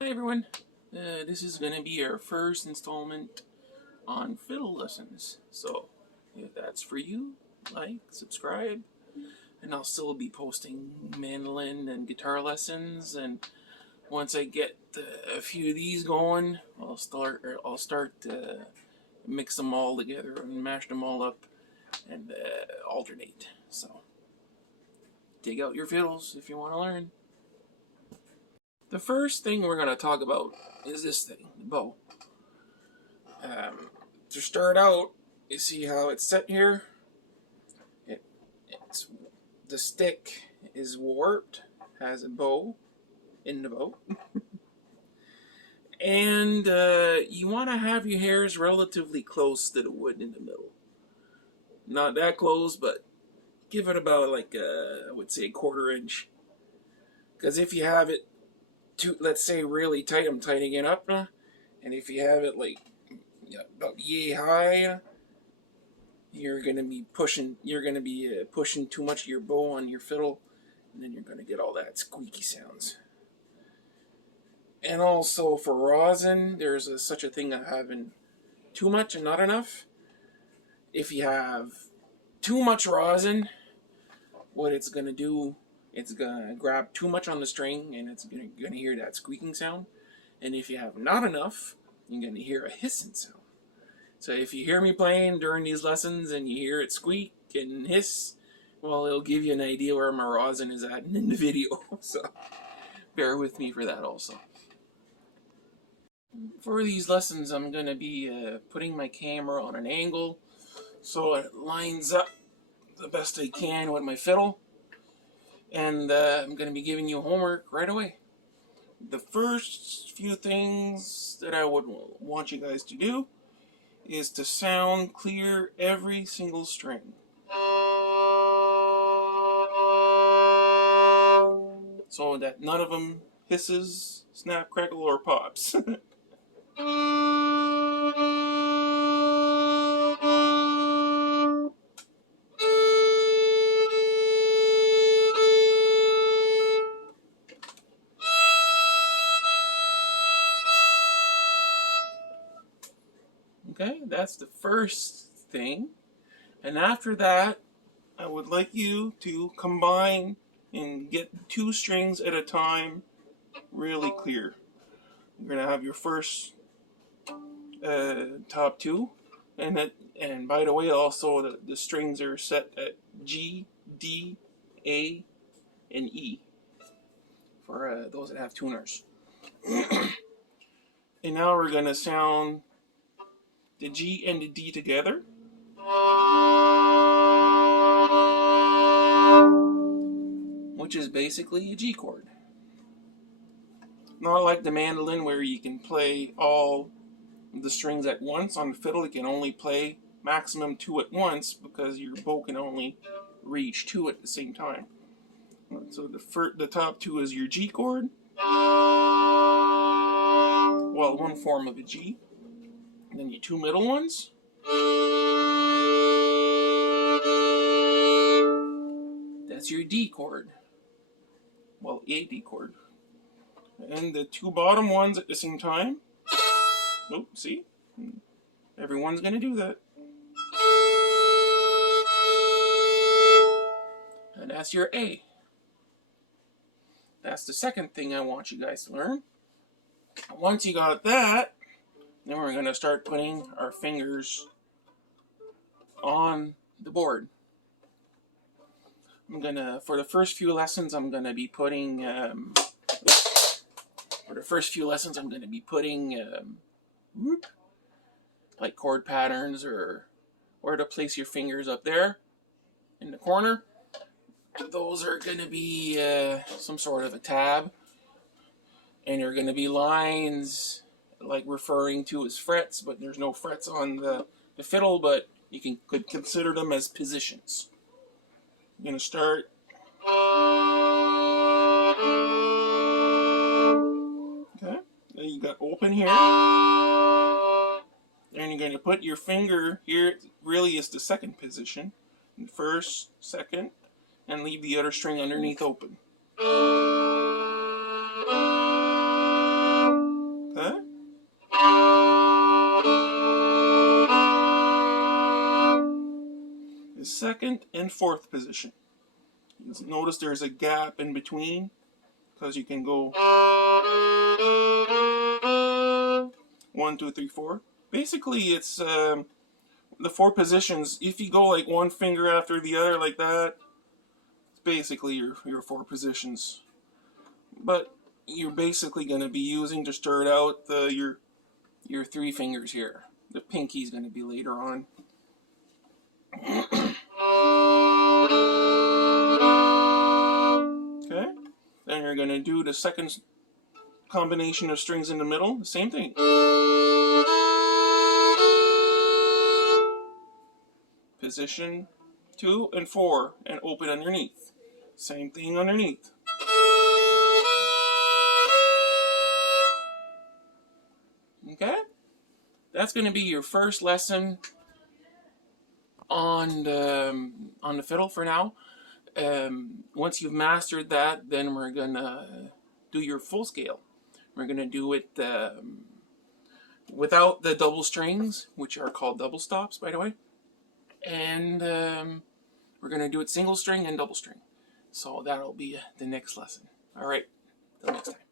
Hi everyone, this is going to be our first installment on fiddle lessons, so if that's for you, like, subscribe, and I'll still be posting mandolin and guitar lessons, and once I get a few of these going, I'll start to mix them all together and mash them all up and alternate, so dig out your fiddles if you want to learn. The first thing we're going to talk about is this thing, the bow. To start out, you see how it's set here? The stick is warped, has a bow in the bow. And you want to have your hairs relatively close to the wood in the middle. Not that close, but give it about like, I would say, a quarter inch. Because if you have it let's say really tight, I'm tightening it up now, and if you have it like about yay high, you're gonna be pushing too much of your bow on your fiddle, and then you're gonna get all that squeaky sounds. And also for rosin, there's such a thing of having too much and not enough. If you have too much rosin, what it's gonna do, it's gonna grab too much on the string, and it's gonna hear that squeaking sound. And if you have not enough, you're gonna hear a hissing sound. So if you hear me playing during these lessons and you hear it squeak and hiss, well, it'll give you an idea where my rosin is at in the video. So bear with me for that also. For these lessons, I'm gonna be putting my camera on an angle so it lines up the best I can with my fiddle. And I'm going to be giving you homework right away. The first few things that I would want you guys to do is to sound clear every single string. So that none of them hisses, snap, crackle, or pops. Okay, that's the first thing. And after that, I would like you to combine and get two strings at a time really clear. You're going to have your first top two, and by the way, also the strings are set at G, D, A, and E for those that have tuners. And now we're going to sound the G and the D together. Which is basically a G chord. Not like the mandolin where you can play all the strings at once. On the fiddle, you can only play maximum two at once because your bow can only reach two at the same time. So the top two is your G chord. Well, one form of a G. And then your two middle ones. That's your D chord. Well, a D chord. And the two bottom ones at the same time. Oh, see? Everyone's going to do that. And that's your A. That's the second thing I want you guys to learn. Once you got that, then we're going to start putting our fingers on the board. For the first few lessons, I'm going to be putting like chord patterns or where to place your fingers up there in the corner. Those are going to be some sort of a tab, and they're going to be lines like referring to as frets, but there's no frets on the fiddle, but you could consider them as positions. I'm going to start. Okay, then you got open here. And you're going to put your finger here, really is the second position. First, second, and leave the other string underneath open. second and fourth position. Notice there's a gap in between because you can go 1, 2, 3, 4. Basically, it's the 4 positions. If you go like one finger after the other like that, it's basically your 4 positions. But you're basically going to be using to start out your 3 fingers here. The pinky's going to be later on. Okay, then you're going to do the second combination of strings in the middle, the same thing. Position 2 and 4 and open underneath. Same thing underneath. Okay, that's going to be your first lesson on the fiddle for now. Once you've mastered that, then we're gonna do your full scale. We're gonna do it without the double strings, which are called double stops, by the way, and we're gonna do it single string and double string. So that'll be the next lesson. All right, till next time.